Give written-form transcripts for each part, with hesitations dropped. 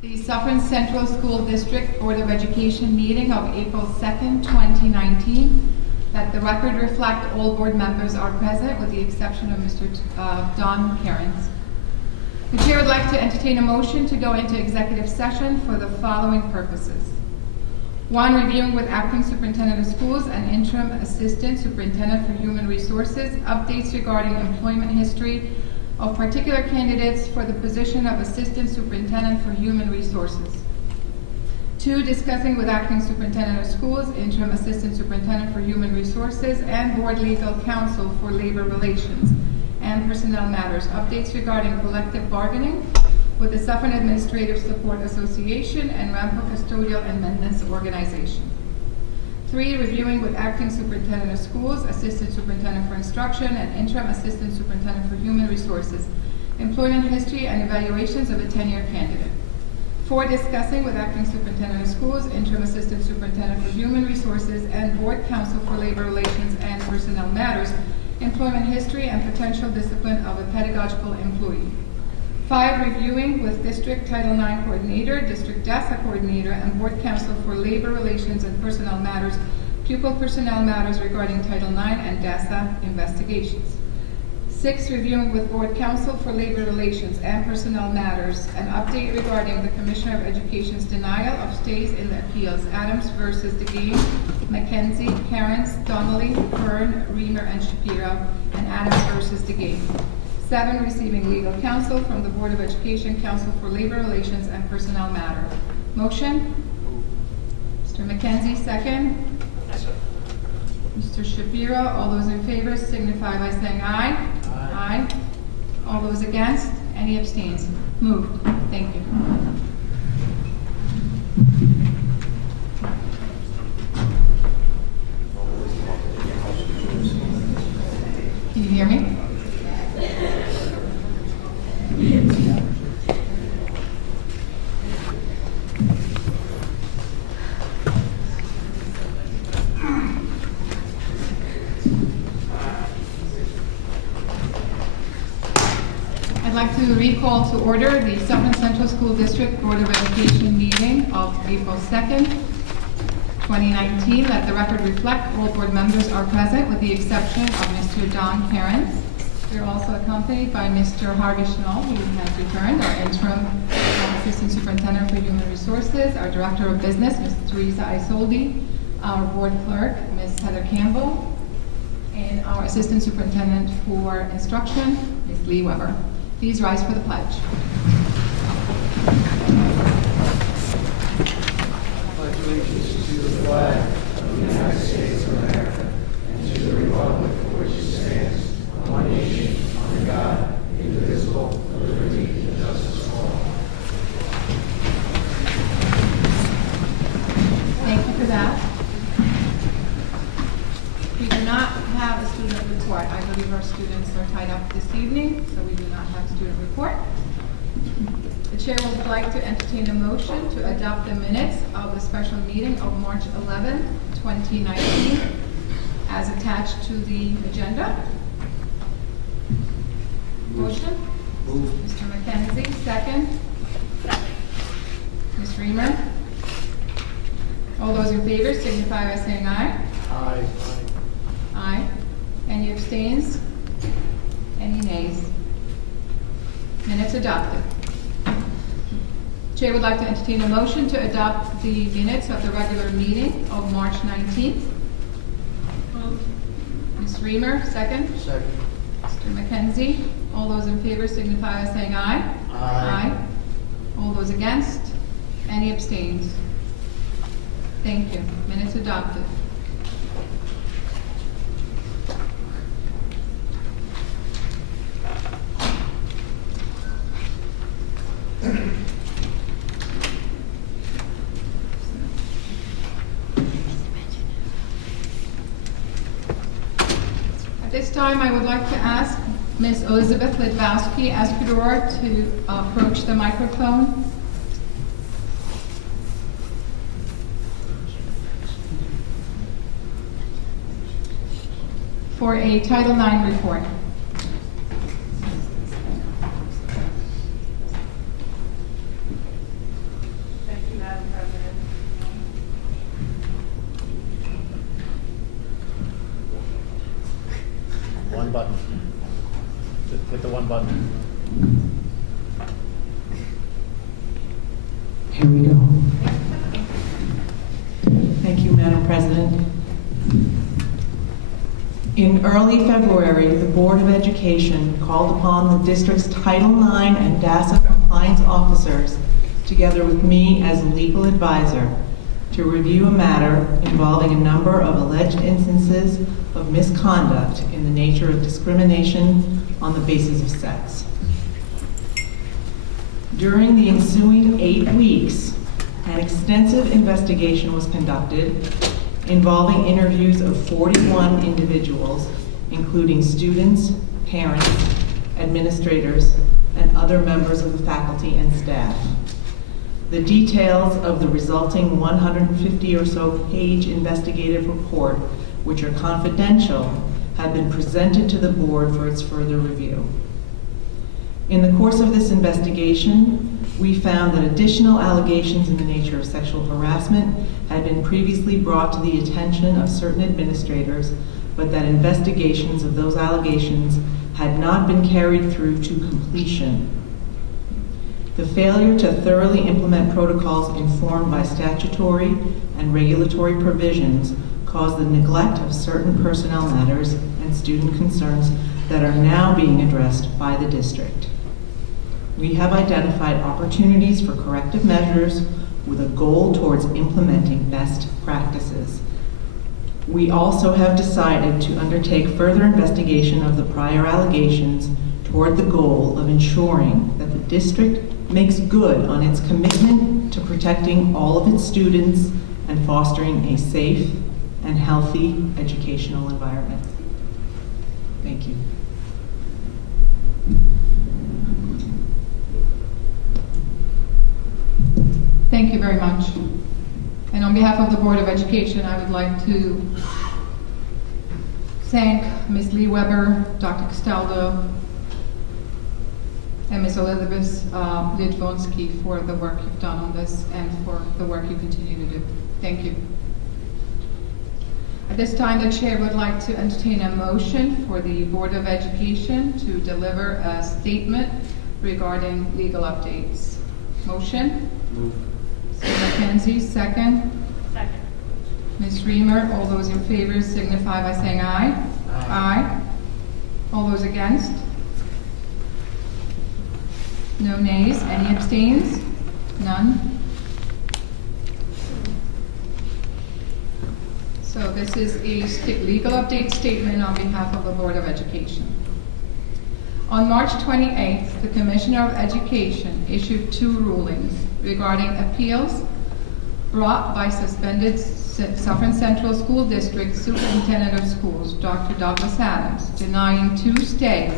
The Suffern Central School District Board of Education meeting of April 2nd, 2019. That the record reflect all board members are present with the exception of Mr. Don Cairns. The chair would like to entertain a motion to go into executive session for the following purposes. 1, reviewing with Acting Superintendent of Schools and Interim Assistant Superintendent for Human Resources updates regarding employment history of particular candidates for the position of Assistant Superintendent for Human Resources. 2, discussing with Acting Superintendent of Schools, Interim Assistant Superintendent for Human Resources, and Board Legal Counsel for Labor Relations and Personnel Matters updates regarding collective bargaining with the Suffern Administrative Support Association and Rampo Custodial and Maintenance Organization. 3, reviewing with Acting Superintendent of Schools, Assistant Superintendent for Instruction, and Interim Assistant Superintendent for Human Resources, employment history and evaluations of a tenure candidate. 4, discussing with Acting Superintendent of Schools, Interim Assistant Superintendent for Human Resources, and Board Counsel for Labor Relations and Personnel Matters, employment history and potential discipline of a pedagogical employee. 5, reviewing with District Title IX Coordinator, District DASA Coordinator, and Board Counsel for Labor Relations and Personnel Matters, pupil personnel matters regarding Title IX and DASA investigations. 6, reviewing with Board Counsel for Labor Relations and Personnel Matters an update regarding the Commissioner of Education's denial of stays in the appeals, Adams versus DeGane, McKenzie, Cairns, Donnelly, Kern, Reamer, and Shapiro, and Adams versus DeGane. 7, receiving legal counsel from the Board of Education, Counsel for Labor Relations and Personnel Matter. Motion? Mr. McKenzie, second. Mr. Shapiro, all those in favor signify by saying aye. Aye. All those against? Any abstains? Moved. Thank you. Can you hear me? I'd like to recall to order the Suffern Central School District Board of Education meeting of April 2nd, 2019. Let the record reflect all board members are present with the exception of Mr. Don Cairns. We're also accompanied by Mr. Harvey Schnall, who has returned, our interim Assistant Superintendent for Human Resources, our Director of Business, Ms. Teresa Isoldi, our Board Clerk, Ms. Heather Campbell, and our Assistant Superintendent for Instruction, Ms. Lee Weber. Please rise for the pledge. Pledge allegiance to the flag of the United States of America and to the republic for which it stands, one nation, under God, indivisible, with liberty and justice for all. Thank you for that. We do not have a student report. I believe our students are tied up this evening, so we do not have a student report. The chair would like to entertain a motion to adopt the minutes of the special meeting of March 11, 2019, as attached to the agenda. Motion? Mr. McKenzie, second. Ms. Reamer? All those in favor signify by saying aye. Aye. Aye. Any abstains? Any nays? Minutes adopted. Chair would like to entertain a motion to adopt the minutes of the regular meeting of March 19th. Ms. Reamer, second. Second. Mr. McKenzie, all those in favor signify by saying aye. Aye. All those against? Any abstains? Thank you. Minutes adopted. At this time, I would like to ask Ms. Elizabeth Lidbowski, Escador, to approach the microphone. For a Title IX report. one button. Hit the one button. Here we go. Thank you, Madam President. In early February, the Board of Education called upon the district's Title IX and DASSA compliance officers, together with me as legal advisor, to review a matter involving a number of alleged instances of misconduct in the nature of discrimination on the basis of sex. During the ensuing 8 weeks, an extensive investigation was conducted involving interviews of 41 individuals, including students, parents, administrators, and other members of the faculty and staff. The details of the resulting 150 or so page investigative report, which are confidential, have been presented to the board for its further review. In the course of this investigation, we found that additional allegations in the nature of sexual harassment had been previously brought to the attention of certain administrators, but that investigations of those allegations had not been carried through to completion. The failure to thoroughly implement protocols informed by statutory and regulatory provisions caused the neglect of certain personnel matters and student concerns that are now being addressed by the district. We have identified opportunities for corrective measures with a goal towards implementing best practices. We also have decided to undertake further investigation of the prior allegations toward the goal of ensuring that the district makes good on its commitment to protecting all of its students and fostering a safe and healthy educational environment. Thank you. Thank you very much. And on behalf of the Board of Education, I would like to thank Ms. Lee Weber, Dr. Castaldo, and Ms. Elizabeth Lidvonsky for the work you've done on this and for the work you continue to do. Thank you. At this time, the chair would like to entertain a motion for the Board of Education to deliver a statement regarding legal updates. Motion? Move. Ms. McKenzie, second. Second. Ms. Reamer, all those in favor signify by saying aye. Aye. All those against? No nays. Any abstains? None. So this is a legal update statement on behalf of the Board of Education. On March 28th, the Commissioner of Education issued 2 rulings regarding appeals brought by suspended Suffern Central School District Superintendent of Schools, Dr. Douglas Adams, denying 2 stay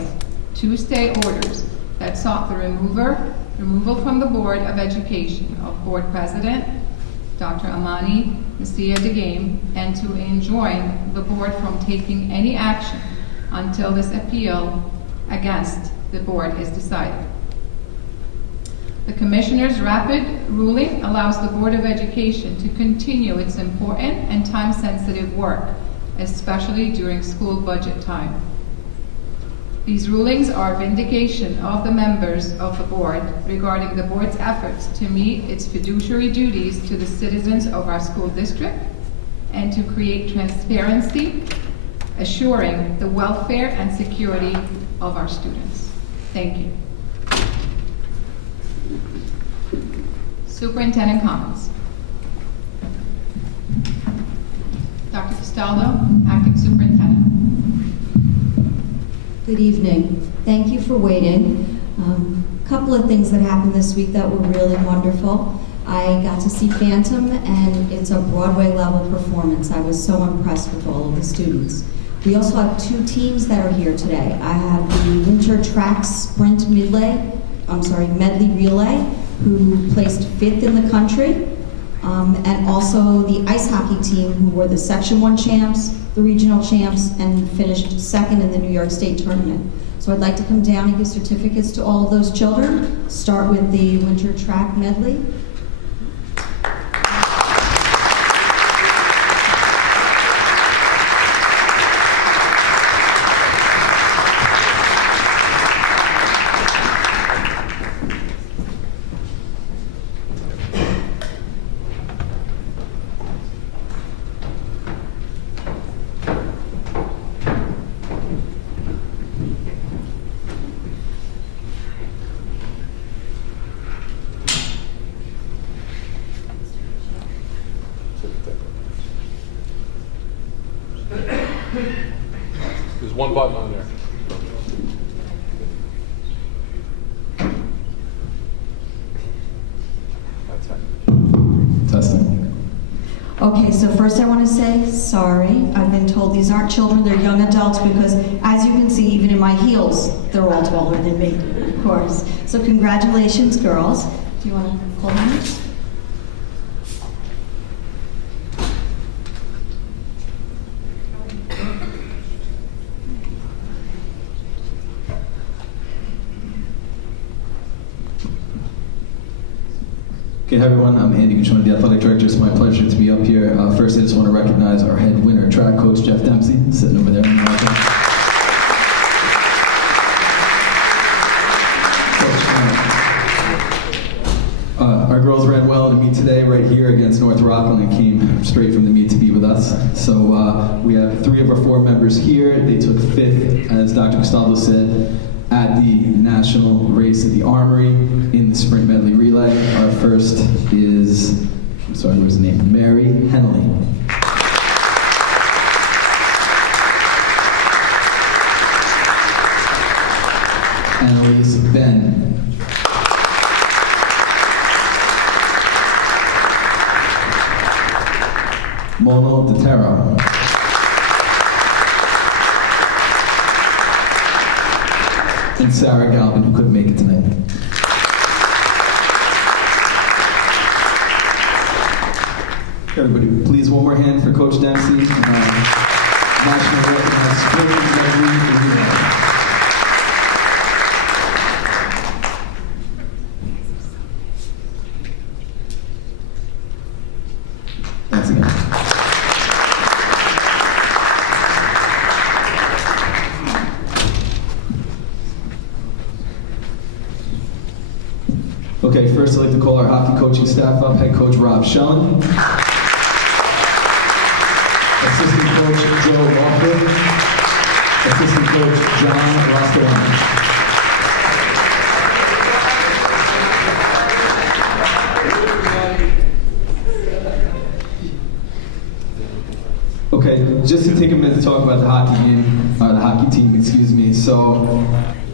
orders that sought the removal from the Board of Education of Board President, Dr. Amani Messiah DeGame, and to enjoin the board from taking any action until this appeal against the board is decided. The Commissioner's rapid ruling allows the Board of Education to continue its important and time-sensitive work, especially during school budget time. These rulings are vindication of the members of the board regarding the board's efforts to meet its fiduciary duties to the citizens of our school district and to create transparency, assuring the welfare and security of our students. Thank you. Superintendent comments. Dr. Castaldo, Acting Superintendent. Good evening. Thank you for waiting. A couple of things that happened this week that were really wonderful. I got to see Phantom, and it's a Broadway level performance. I was so impressed with all of the students. We also have 2 teams that are here today. I have the winter track sprint medley relay, who placed 5th in the country, and also the ice hockey team, who were the Section 1 champs, the regional champs, and finished 2nd in the New York State tournament. So I'd like to come down and give certificates to all of those children. Start with the winter track medley. One button on there. That's it. Testing. Okay, so first I want to say sorry. I've been told these aren't children, they're young adults, because as you can see, even in my heels, they're all taller than me, of course. So congratulations, girls. Do you want to hold hands? Okay, hi everyone, I'm Andy Cuccione, the athletic director. It's my pleasure to be up here. First, I just want to recognize our head winner, track coach Jeff Dempsey, sitting over there. Our girls ran well in the meet today, right here against North Rockland, and came straight from the meet to be with us. So we have 3 of our 4 members here. They took 5th, as Dr. Castaldo said, at the national race at the Armory in the sprint medley relay. Our first is, I'm sorry, what was the name? Mary Henley. Annalise Ben. Mono DeTerra. And Sarah Galvin, who couldn't make it tonight. Everybody, please, one more hand for Coach Dempsey. National Recognized Sprint Medley Relay. Thanks again. Okay, first I'd like to call our hockey coaching staff up. Head coach Rob Schellen. Assistant coach Joe Walker. Assistant coach John Rostowani. Okay, just to take a minute to talk about the hockey team, excuse me. So,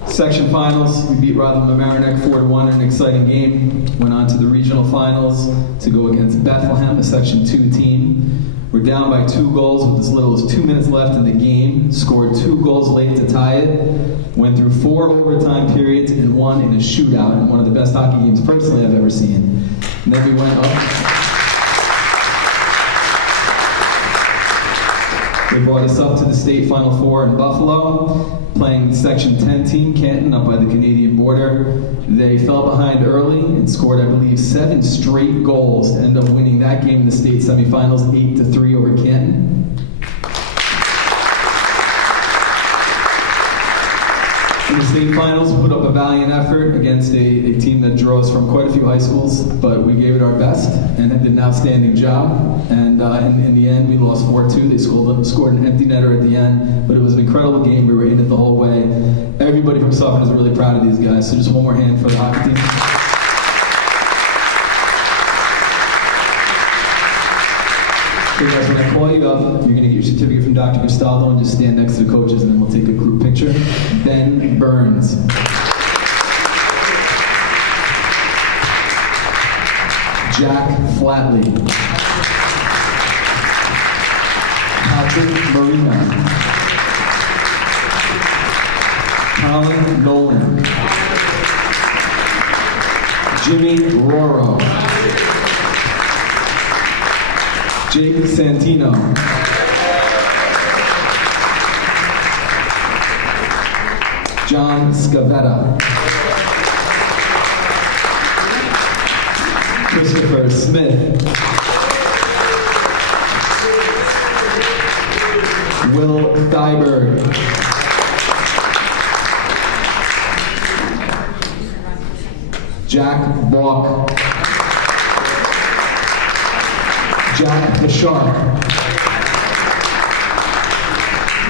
section finals, we beat Rotherham Mamaroneck 4-1 in an exciting game. Went on to the regional finals to go against Bethlehem, a Section 2 team. We're down by 2 goals with as little as 2 minutes left in the game. Scored 2 goals late to tie it. Went through 4 overtime periods and won in a shootout in one of the best hockey games personally I've ever seen. And then we went up. They brought us up to the state Final Four in Buffalo, playing Section 10 team, Canton, up by the Canadian border. They fell behind early and scored, I believe, 7 straight goals to end up winning that game in the state semifinals, 8-3 over Canton. In the state finals, we put up a valiant effort against a team that drew us from quite a few high schools, but we gave it our best and did an outstanding job. And in the end, we lost 4-2. They scored an empty netter at the end, but it was an incredible game. We were in it the whole way. Everybody from Suffern is really proud of these guys, so just one more hand for the hockey team. Okay guys, when I call you up, you're going to get your certificate from Dr. Castaldo and just stand next to the coaches and then we'll take a group picture. Ben Burns. Jack Flatley. Patrick Marina. Colin Nolan. Jimmy Roro. Jake Santino. John Scavetta. Christopher Smith. Will Thyberg. Jack Balk. Jack Bashar.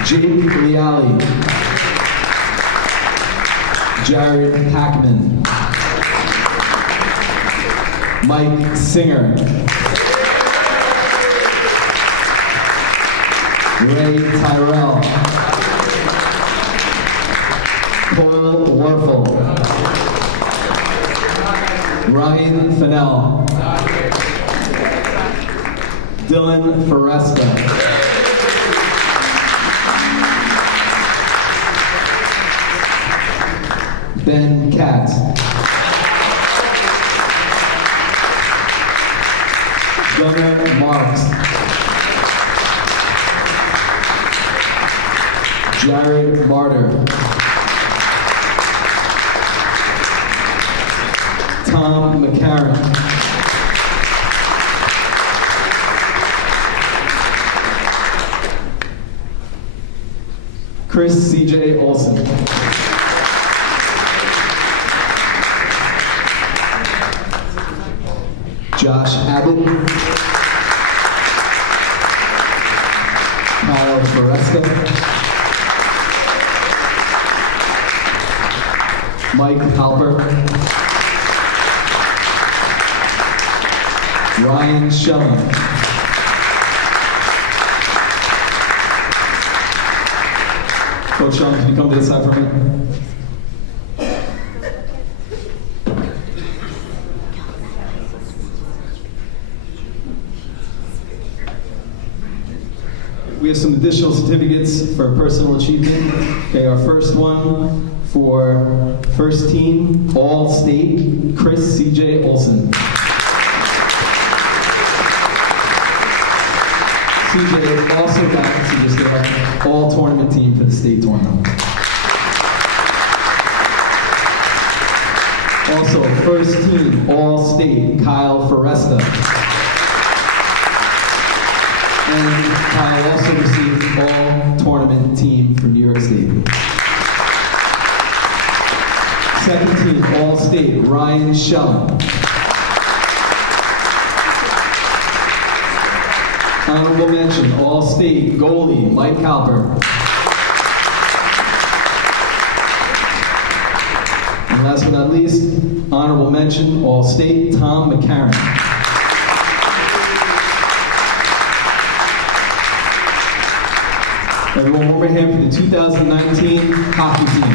Jake Leali. Jared Hackman. Mike Singer. Ray Tyrell. Cole Werfel. Ryan Fennell. Dylan Foresta. Ben Katz. Gunnar Marks. Jared Martyr. Tom McCarron. Chris C.J. Olson. Josh Abbott. Kyle Foresta. Mike Halper. Ryan Shelling. Coach Shelling, can you come to this side for a minute? We have some additional certificates for personal achievement. Okay, our first one for first team, all state, Chris C.J. Olson. CJ also got to just get all tournament team for the state tournament. Also, first team, all state, Kyle Foresta. And Kyle also received all tournament team from New York State. Second team, all state, Ryan Shelling. Honorable mention, all state, goalie, Mike Halper. And last but not least, honorable mention, all state, Tom McCarron. Everyone over here for the 2019 hockey team.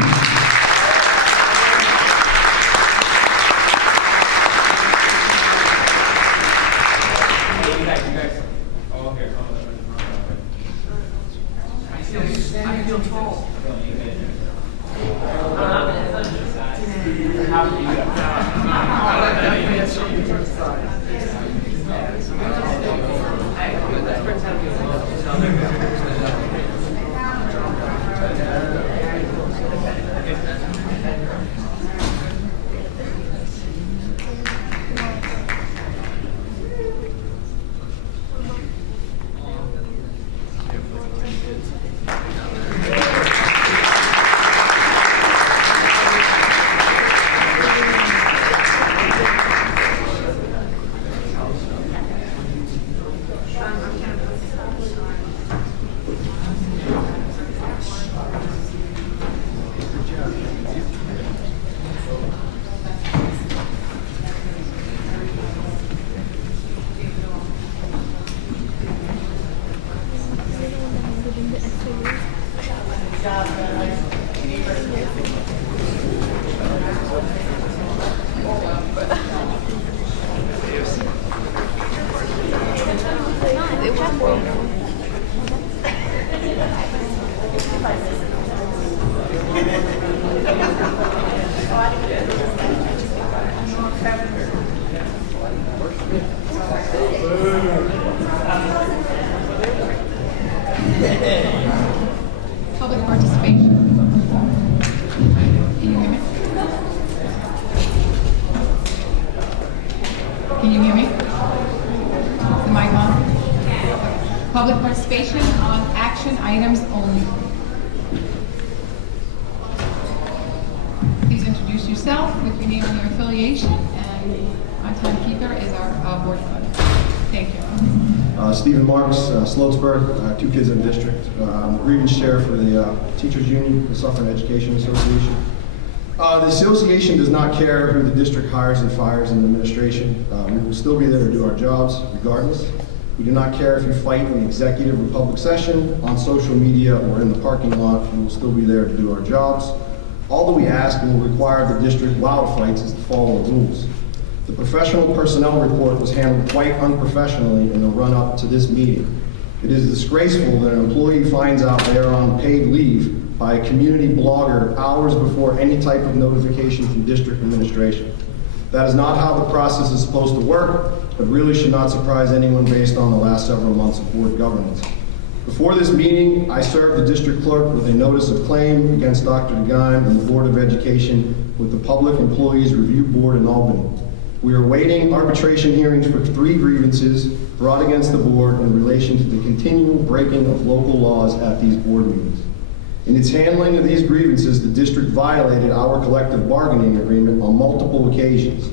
Public participation. Can you hear me? Can you hear me? Is the mic on? Public participation on action items only. Please introduce yourself with your name and your affiliation, and my timekeeper is our board clerk. Thank you. Stephen Marks, Sloatsburg, 2 kids in the district. I'm the grievance chair for the Teachers Union, the Suffern Education Association. The association does not care who the district hires and fires in administration. We will still be there to do our jobs regardless. We do not care if you fight in the executive or public session, on social media, or in the parking lot. We will still be there to do our jobs. All that we ask and will require of the district while it fights is to follow the rules. The professional personnel report was handled quite unprofessionally in the run-up to this meeting. It is disgraceful that an employee finds out they are on paid leave by a community blogger hours before any type of notification from district administration. That is not how the process is supposed to work, but really should not surprise anyone based on the last several months of board governance. Before this meeting, I served the district clerk with a notice of claim against Dr. DeGime and the Board of Education with the Public Employees Review Board in Albany. We are awaiting arbitration hearings for 3 grievances brought against the board in relation to the continual breaking of local laws at these board meetings. In its handling of these grievances, the district violated our collective bargaining agreement on multiple occasions.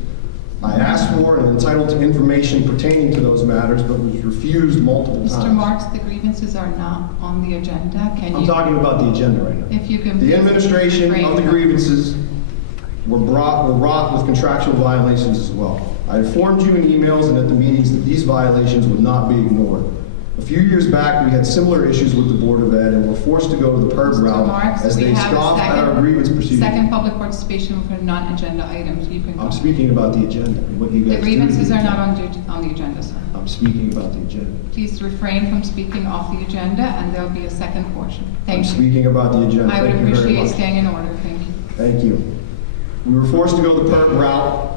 I asked for and am entitled to information pertaining to those matters, but was refused multiple times. Mr. Marks, the grievances are not on the agenda. Can I'm you? talking about the agenda right now. If you can. The please administration refrain of the from- grievances were wrought with contractual violations as well. I informed you in emails and at the meetings that these violations would not be ignored. A few years back, we had similar issues with the Board of Ed and were forced to go to the PERB Mr. route Marks, as we they have a scoffed at our grievance procedure. second public participation for non-agenda items. You can go. I'm speaking about the agenda and what you guys The do. grievances are not on the agenda, sir. I'm speaking about the agenda. Please refrain from speaking off the agenda, and there'll be a second portion. I'm Thank you. speaking about the agenda. I would Thank you very appreciate much. staying in order. Thank you. Thank you. We were forced to go the PERB route,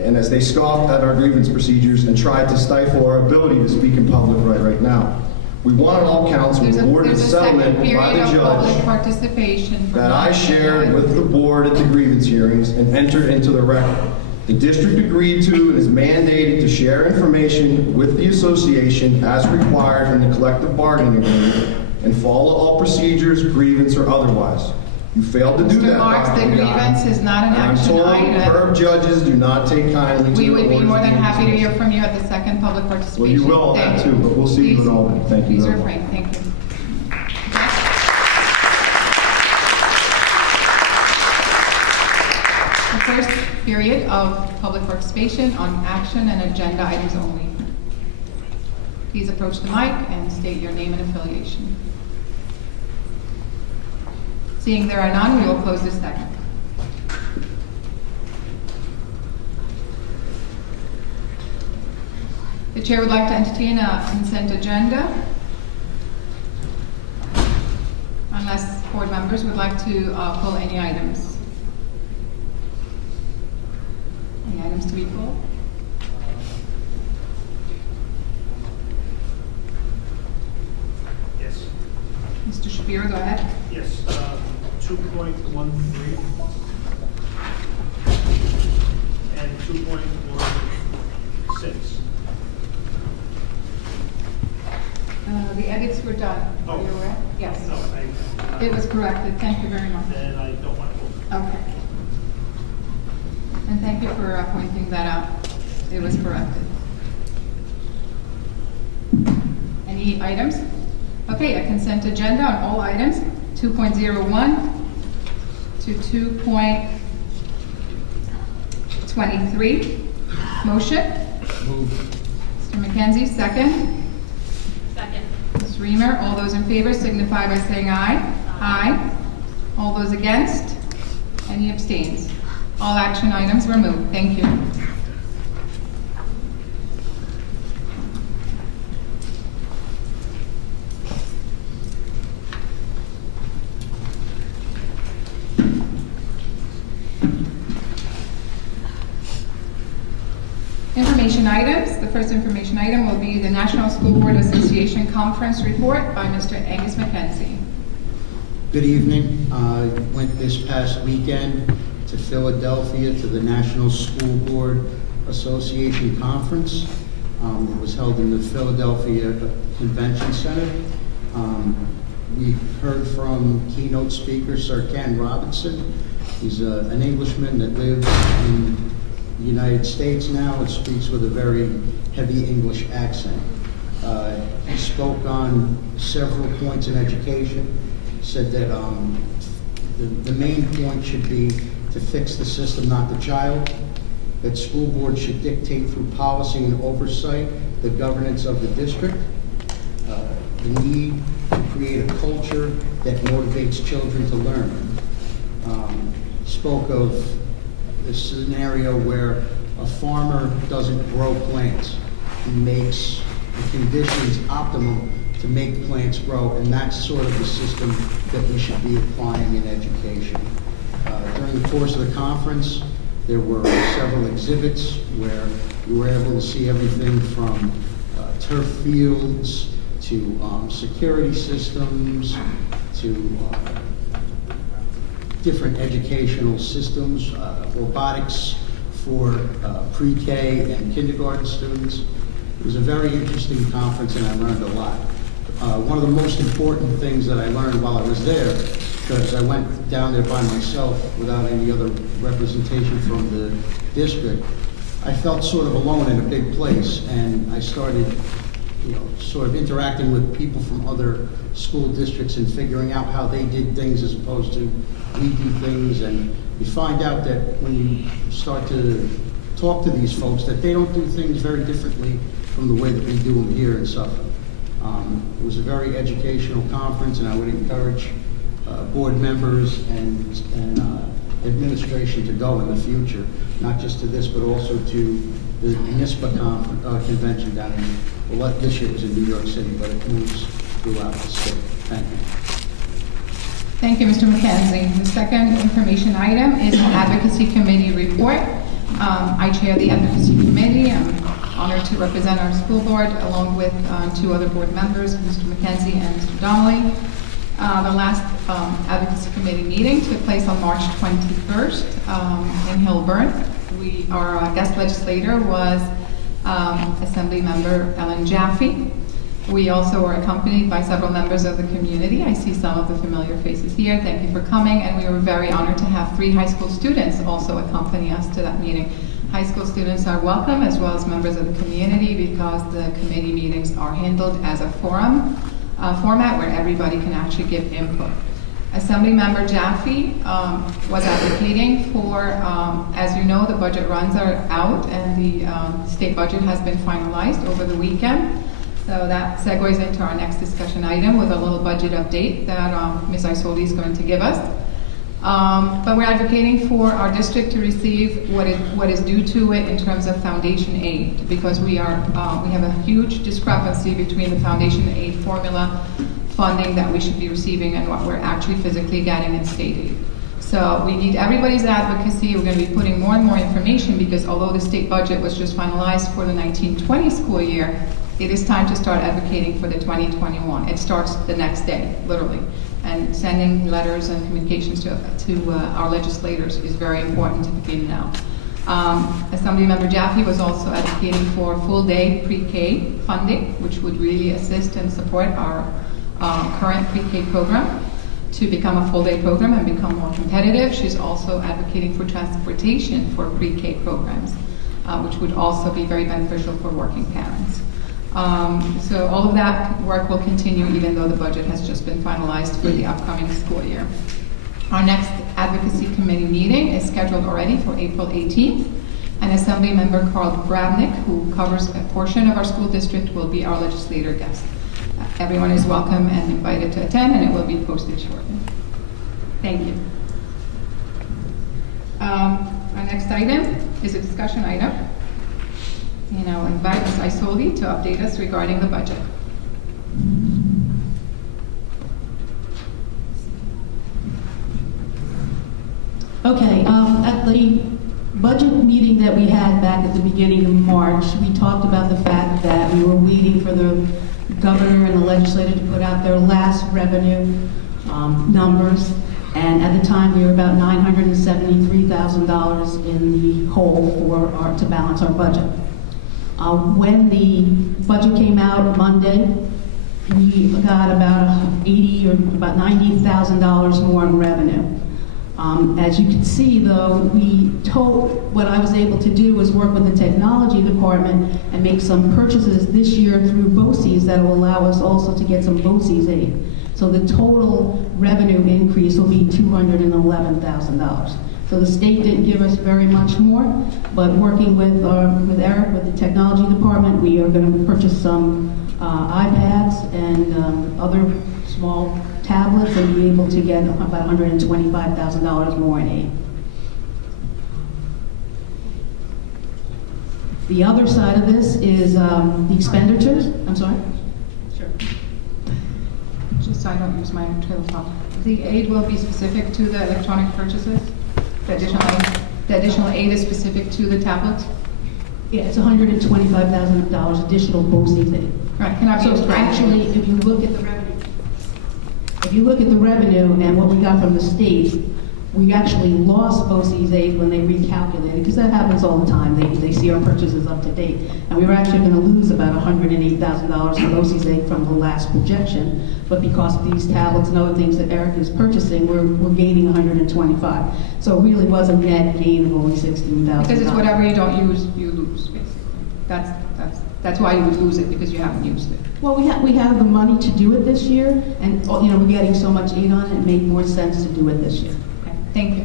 and as they scoffed at our grievance procedures and tried to stifle our ability to speak in public right now. We won on all counts and There's a awarded second settlement by period the of public judge participation. for that I shared non-agenda with the board at the grievance hearings and entered into the record. The district agreed to and is mandated to share information with the association as required in the collective bargaining agreement and follow all procedures, grievance or otherwise. You failed to do Mr. that, Marks, the Dr. Guy. grievance is not an And action I'm item. told PERB judges do not take kindly to We the would be orders more of than the happy to hear association. from you at the second public participation. Well, you will Thank have you. too, but we'll see you in Please- Albany. Thank you Please very much. refrain. Thank you. The first period of public participation on action and agenda items only. Please approach the mic and state your name and affiliation. Seeing there are none, we will close this segment. The chair would like to entertain a consent agenda. Unless board members would like to pull any items. Any items to be pulled? Yes. Mr. Shapiro, go ahead. Yes, 2.13 and 2.16. The edits were done. Are you Oh. aware? Yes. No, It was corrected. Thank you very much. then I don't want to vote. Okay. And thank you for pointing that out. It was corrected. Any items? Okay, a consent agenda on all items, 2.01 to 2.23. Motion? Mr. McKenzie, second. Second. Ms. Reamer, all those in favor signify by saying aye. Aye. All those against? Any abstains? All action items were moved. Thank you. Information items. The first information item will be the National School Board Association Conference Report by Mr. Angus McKenzie. Good evening. I went this past weekend to Philadelphia to the National School Board Association Conference. It was held in the Philadelphia Convention Center. We heard from keynote speaker Sir Ken Robinson. He's an Englishman that lives in the United States now and speaks with a very heavy English accent. He spoke on several points in education. Said that the main point should be to fix the system, not the child. That school boards should dictate through policy and oversight the governance of the district. The need to create a culture that motivates children to learn. spoke of this scenario where a farmer doesn't grow plants. He makes the conditions optimum to make plants grow, and that's sort of the system that we should be applying in education. During the course of the conference, there were several exhibits where we were able to see everything from turf fields to security systems to different educational systems, robotics for pre-K and kindergarten students. It was a very interesting conference and I learned a lot. One of the most important things that I learned while I was there, because I went down there by myself without any other representation from the district, I felt sort of alone in a big place, and I started, sort of interacting with people from other school districts and figuring out how they did things as opposed to we do things, and you find out that when you start to talk to these folks that they don't do things very differently from the way that we do them here in Suffolk. It was a very educational conference, and I would encourage board members and administration to go in the future, not just to this, but also to the NISPA convention down in, well, this year it was in New York City, but it moves throughout the state. Thank you. Thank you, Mr. McKenzie. The second information item is an advocacy committee report. I chair the advocacy committee. I'm honored to represent our school board along with two other board members, Mr. McKenzie and Mr. Donnelly. The last advocacy committee meeting took place on March 21st in Hillburn. Our guest legislator was Assembly Member Ellen Jaffe. We also were accompanied by several members of the community. I see some of the familiar faces here. Thank you for coming, and we were very honored to have 3 high school students also accompany us to that meeting. High school students are welcome, as well as members of the community, because the committee meetings are handled as a forum format where everybody can actually give input. Assembly Member Jaffe was advocating for, as you know, the budget runs are out and the state budget has been finalized over the weekend. So that segues into our next discussion item with a little budget update that Ms. Isoli is going to give us. But we're advocating for our district to receive what is due to it in terms of foundation aid, because we have a huge discrepancy between the foundation aid formula funding that we should be receiving and what we're actually physically getting in state aid. So we need everybody's advocacy. We're going to be putting more and more information, because although the state budget was just finalized for the 1920 school year, it is time to start advocating for the 2021. It starts the next day, literally. And sending letters and communications to our legislators is very important to begin now. Assembly Member Jaffe was also advocating for full-day pre-K funding, which would really assist and support our current pre-K program to become a full-day program and become more competitive. She's also advocating for transportation for pre-K programs, which would also be very beneficial for working parents. So all of that work will continue even though the budget has just been finalized for the upcoming school year. Our next advocacy committee meeting is scheduled already for April 18th, and Assembly Member Carl Brabnick, who covers a portion of our school district, will be our legislator guest. Everyone is welcome and invited to attend, and it will be posted shortly. Thank you. Our next item is a discussion item. And I'll invite Ms. Isoli to update us regarding the budget. Okay, at the budget meeting that we had back at the beginning of March, we talked about the fact that we were waiting for the governor and the legislature to put out their last revenue numbers. And at the time, we were about $973,000 in the hole to balance our budget. When the budget came out Monday, we got about about $90,000 more in revenue. As you can see, though, what I was able to do was work with the technology department and make some purchases this year through BOCES that will allow us also to get some BOCES aid. So the total revenue increase will be $211,000. So the state didn't give us very much more, but working with Eric, with the technology department, we are going to purchase some iPads and other small tablets and be able to get about $125,000 more in aid. The other side of this is the expenditures. I'm sorry? Sure. Just so I don't use my trail of thought. The aid will be specific to the electronic purchases? The additional aid is specific to the tablets? Yeah, it's $125,000 additional BOCES aid. Right, cannot be used So for anything. actually, if you look at the revenue and what we got from the state, we actually lost BOCES aid when they recalculated, because that happens all the time. They see our purchases up to date. And we were actually going to lose about $108,000 in BOCES aid from the last projection. But because of these tablets and other things that Eric is purchasing, we're gaining 125. So it really was a net gain of only $16,000. Because it's whatever you don't use, you lose, basically. That's why you would lose it, because you haven't used it. Well, we have the money to do it this year, and we're getting so much aid on it, it made more sense to do it this year. Okay, thank you.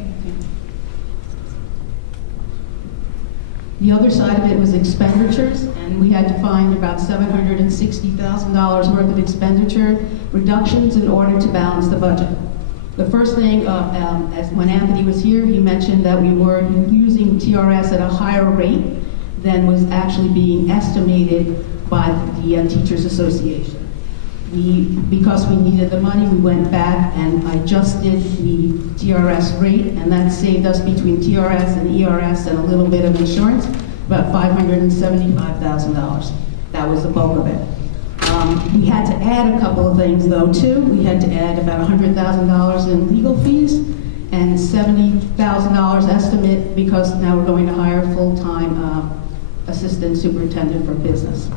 The other side of it was expenditures, and we had to find about $760,000 worth of expenditure reductions in order to balance the budget. The first thing, as when Anthony was here, he mentioned that we were using TRS at a higher rate than was actually being estimated by the Teachers Association. Because we needed the money, we went back and adjusted the TRS rate, and that saved us between TRS and ERS and a little bit of insurance, about $575,000. That was the bulk of it. We had to add a couple of things though too. We had to add about $100,000 in legal fees and $70,000 estimate because now we're going to hire a full-time assistant superintendent for business.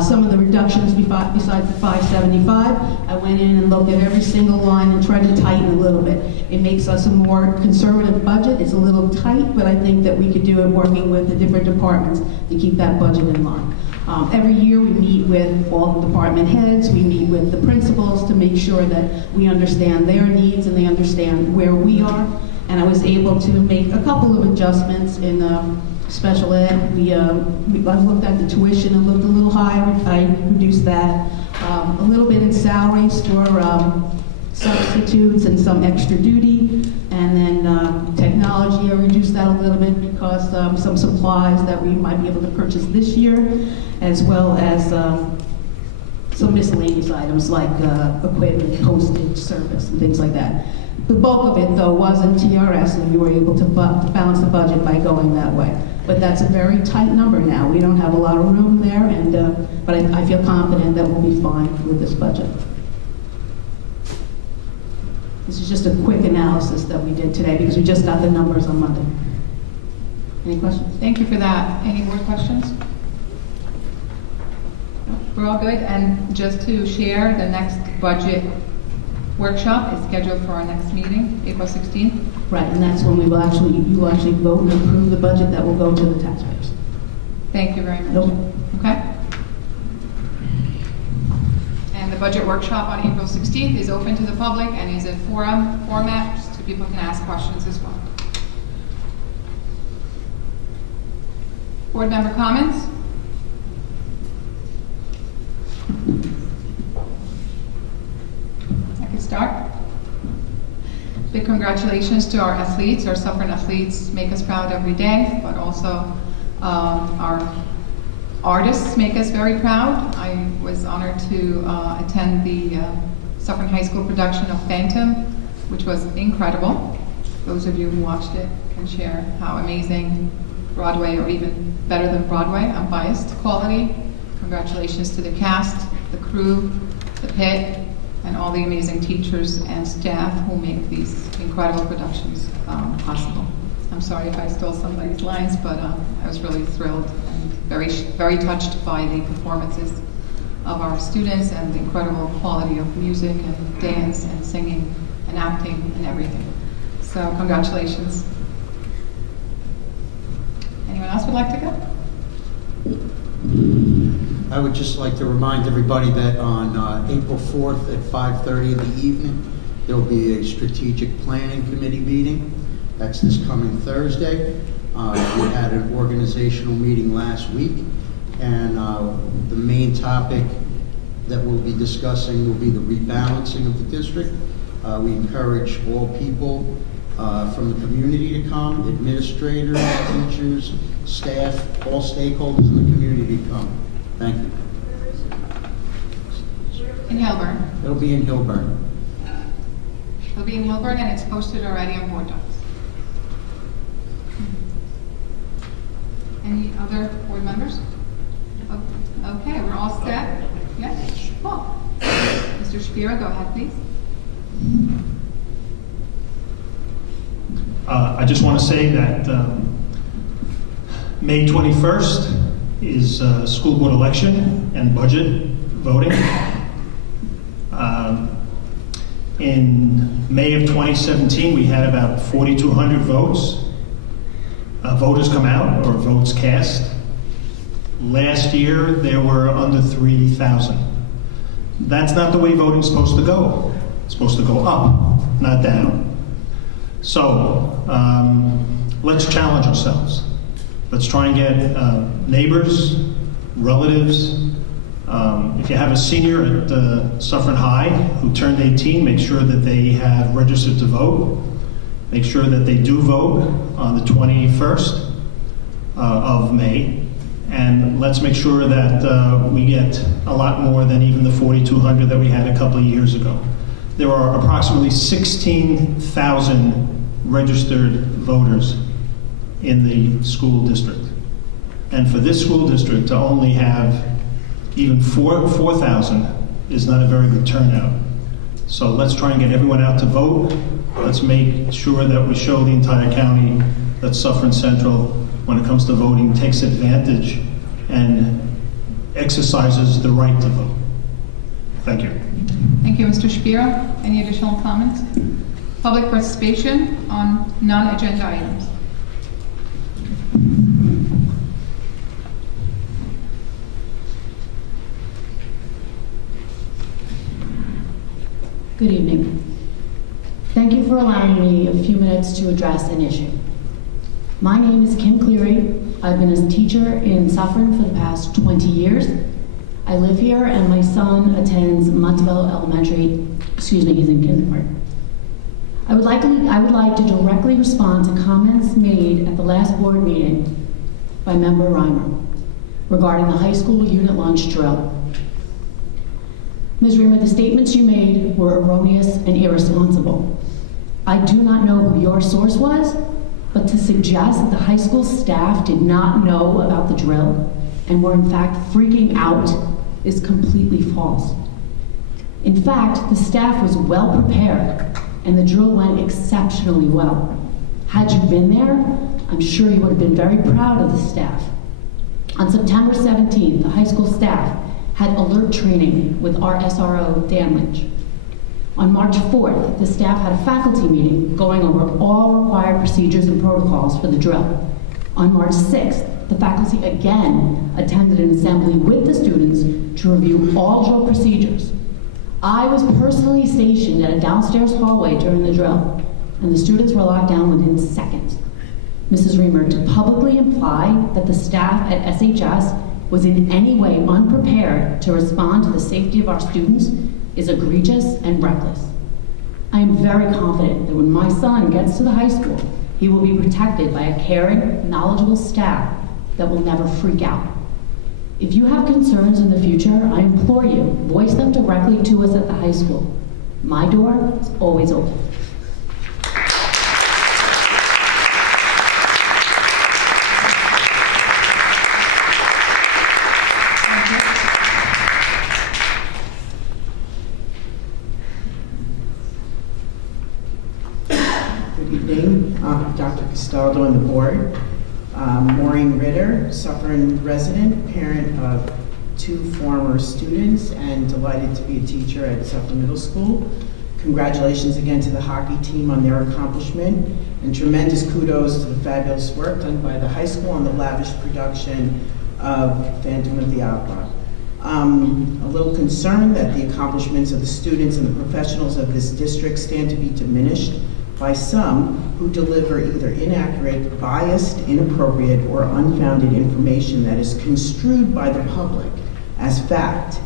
Some of the reductions besides the 575, I went in and looked at every single line and tried to tighten a little bit. It makes us a more conservative budget. It's a little tight, but I think that we could do it working with the different departments to keep that budget in line. Every year we meet with all the department heads, we meet with the principals to make sure that we understand their needs and they understand where we are. And I was able to make a couple of adjustments in special ed. I looked at the tuition and looked a little higher. I reduced that. A little bit in salaries for substitutes and some extra duty. And then technology, I reduced that a little bit because some supplies that we might be able to purchase this year, as well as some miscellaneous items like equipment, postage, service, and things like that. The bulk of it, though, was in TRS, and we were able to balance the budget by going that way. But that's a very tight number now. We don't have a lot of room there, but I feel confident that we'll be fine with this budget. This is just a quick analysis that we did today because we just got the numbers on Monday. Any questions? Thank you for that. Any more questions? No? We're all good. And just to share, the next budget workshop is scheduled for our next meeting, April 16th. Right, and that's when you will actually vote and approve the budget that will go to the taxpayers. Thank you very much. Nope. Okay. And the budget workshop on April 16th is open to the public and is in forum format, so people can ask questions as well. Board member comments? I can start. Big congratulations to our athletes. Our Suffern athletes make us proud every day, but also our artists make us very proud. I was honored to attend the Suffern High School production of Phantom, which was incredible. Those of you who watched it can share how amazing Broadway, or even better than Broadway, I'm biased, quality. Congratulations to the cast, the crew, the pit, and all the amazing teachers and staff who make these incredible productions possible. I'm sorry if I stole somebody's lines, but I was really thrilled and very, very touched by the performances of our students and the incredible quality of music and dance and singing and acting and everything. So congratulations. Anyone else would like to go? I would just like to remind everybody that on April 4th at 5:30 in the evening, there will be a strategic planning committee meeting. That's this coming Thursday. We had an organizational meeting last week, and the main topic that we'll be discussing will be the rebalancing of the district. We encourage all people from the community to come, administrators, teachers, staff, all stakeholders in the community to come. Thank you. In Hilburn. It'll be in Hilburn. It'll be in Hilburn, and it's posted already on Board Docs. Any other board members? Okay, we're all set. Yes? Cool. Mr. Shapiro, go ahead, please. I just want to say that May 21st is school board election and budget voting. In May of 2017, we had about 4,200 votes. Voters come out, or votes cast. Last year, there were under 3,000. That's not the way voting's supposed to go. It's supposed to go up, not down. So, let's challenge ourselves. Let's try and get neighbors, relatives. If you have a senior at Suffern High who turned 18, make sure that they have registered to vote. Make sure that they do vote on the 21st of May. And let's make sure that we get a lot more than even the 4,200 that we had a couple of years ago. There are approximately 16,000 registered voters in the school district. And for this school district to only have even 4,000 is not a very good turnout. So let's try and get everyone out to vote. Let's make sure that we show the entire county that Suffern Central, when it comes to voting, takes advantage and exercises the right to vote. Thank you. Thank you, Mr. Shapiro. Any additional comments? Public participation on non-agenda items. Good evening. Thank you for allowing me a few minutes to address an issue. My name is Kim Cleary. I've been a teacher in Suffern for the past 20 years. I live here and my son attends Montebello Elementary, he's in kindergarten. I would like to directly respond to comments made at the last board meeting by Member Reimer regarding the high school unit lunch drill. Ms. Reimer, the statements you made were erroneous and irresponsible. I do not know who your source was, but to suggest that the high school staff did not know about the drill and were in fact freaking out is completely false. In fact, the staff was well prepared and the drill went exceptionally well. Had you been there, I'm sure you would have been very proud of the staff. On September 17th, the high school staff had alert training with our SRO, Dan Lynch. On March 4th, the staff had a faculty meeting going over all required procedures and protocols for the drill. On March 6th, the faculty again attended an assembly with the students to review all drill procedures. I was personally stationed at a downstairs hallway during the drill, and the students were locked down within seconds. Mrs. Reimer, to publicly imply that the staff at SHS was in any way unprepared to respond to the safety of our students is egregious and reckless. I am very confident that when my son gets to the high school, he will be protected by a caring, knowledgeable staff that will never freak out. If you have concerns in the future, I implore you, voice them directly to us at the high school. My door is always open. Dr. Castaldo and the board. Maureen Ritter, Suffern resident, parent of 2 former students, and delighted to be a teacher at Suffern Middle School. Congratulations again to the hockey team on their accomplishment, and tremendous kudos to the fabulous work done by the high school on the lavish production of Phantom of the Opera. A little concerned that the accomplishments of the students and the professionals of this district stand to be diminished by some who deliver either inaccurate, biased, inappropriate, or unfounded information that is construed by the public as fact.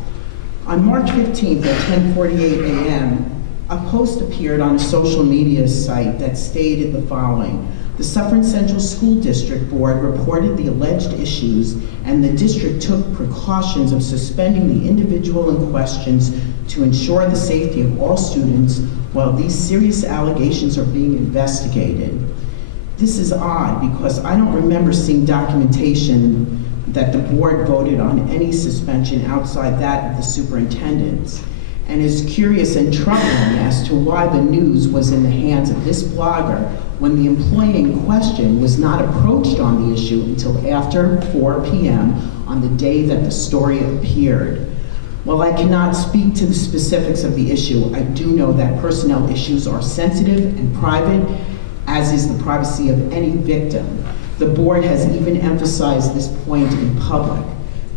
On March 15th at 10:48 a.m., a post appeared on a social media site that stated the following: the Suffern Central School District Board reported the alleged issues, and the district took precautions of suspending the individual in questions to ensure the safety of all students while these serious allegations are being investigated. This is odd because I don't remember seeing documentation that the board voted on any suspension outside that of the superintendent's, and is curious and troubling as to why the news was in the hands of this blogger when the employee in question was not approached on the issue until after 4 p.m. on the day that the story appeared. While I cannot speak to the specifics of the issue, I do know that personnel issues are sensitive and private, as is the privacy of any victim. The board has even emphasized this point in public.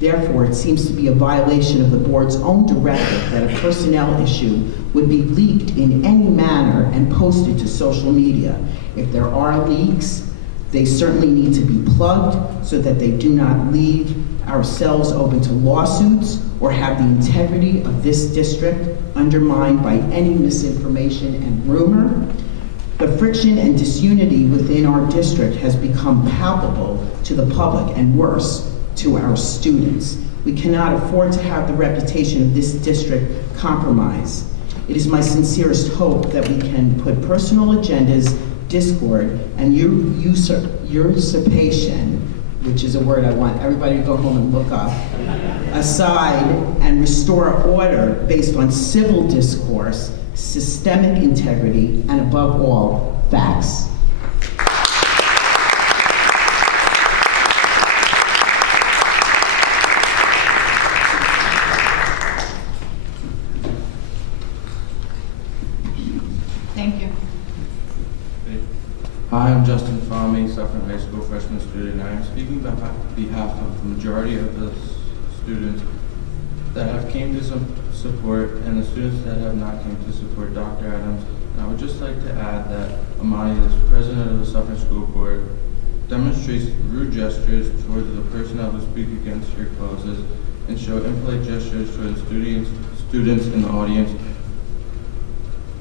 Therefore, it seems to be a violation of the board's own directive that a personnel issue would be leaked in any manner and posted to social media. If there are leaks, they certainly need to be plugged so that they do not leave ourselves open to lawsuits or have the integrity of this district undermined by any misinformation and rumor. The friction and disunity within our district has become palpable to the public and worse, to our students. We cannot afford to have the reputation of this district compromised. It is my sincerest hope that we can put personal agendas, discord, and usurpation, which is a word I want everybody to go home and look up, aside and restore order based on civil discourse, systemic integrity, and above all, facts. Thank you. Hi, I'm Justin Fahmy, Suffern High School freshman student. I am speaking on behalf of the majority of the students that have came to some support and the students that have not came to support Dr. Adams. And I would just like to add that Amani, the president of the Suffern School Board, demonstrates rude gestures towards the personnel who speak against your causes and show impolite gestures towards students in the audience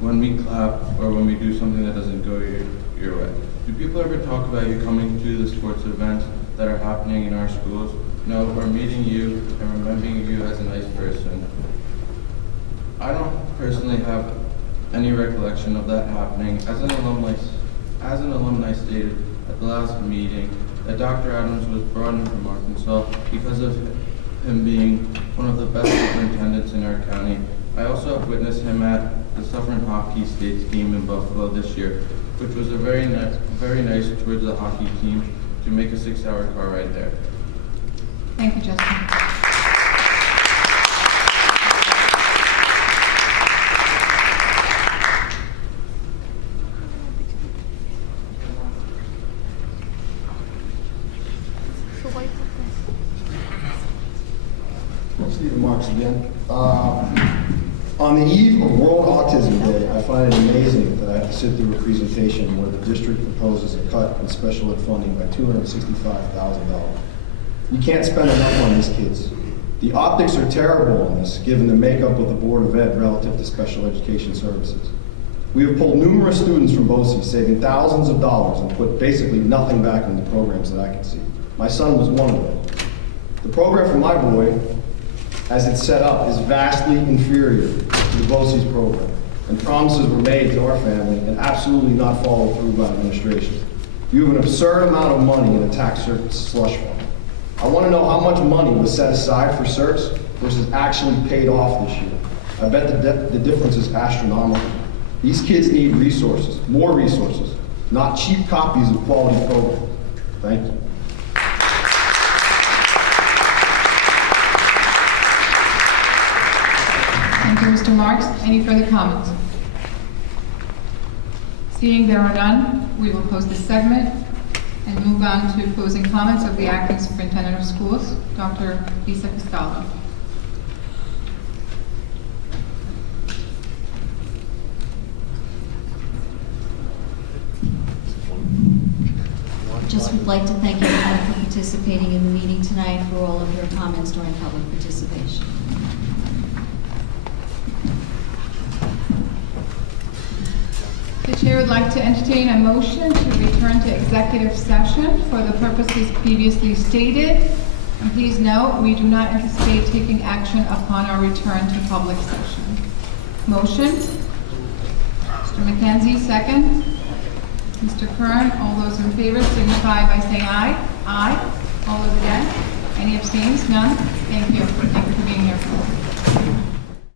when we clap or when we do something that doesn't go your way. Do people ever talk about you coming to the sports events that are happening in our schools? No, or meeting you and remembering you as a nice person? I don't personally have any recollection of that happening. As an alumni stated at the last meeting that Dr. Adams was brought in from Arkansas because of him being one of the best superintendents in our county. I also have witnessed him at the Suffern Hockey States game in Buffalo this year, which was a very nice towards the hockey team to make a 6-hour car ride there. Thank you, Justin. Stephen Marks again. On the eve of World Autism Day, I find it amazing that I have to sit through a presentation where the district proposes a cut in special ed funding by $265,000. We can't spend enough on these kids. The optics are terrible on this, given the makeup of the Board of Ed relative to special education services. We have pulled numerous students from BOCES, saving thousands of dollars, and put basically nothing back in the programs that I can see. My son was one of them. The program for my boy, as it's set up, is vastly inferior to the BOCES program, and promises were made to our family and absolutely not followed through by administration. You have an absurd amount of money in a tax slush fund. I want to know how much money was set aside for certs versus actually paid off this year. I bet the difference is astronomical. These kids need resources, more resources, not cheap copies of quality programs. Thank you. Thank you, Mr. Marks. Any further comments? Seeing there are none, we will close this segment and move on to closing comments of the acting superintendent of schools, Dr. Lisa Castaldo. Just would like to thank everyone for participating in the meeting tonight, for all of your comments during public participation. The chair would like to entertain a motion to return to executive session for the purposes previously stated. And please note, we do not anticipate taking action upon our return to public session. Motion? Mr. McKenzie, second. Mr. Kern, all those in favor signify by saying aye. Aye. All those against? Any abstains? None? Thank you.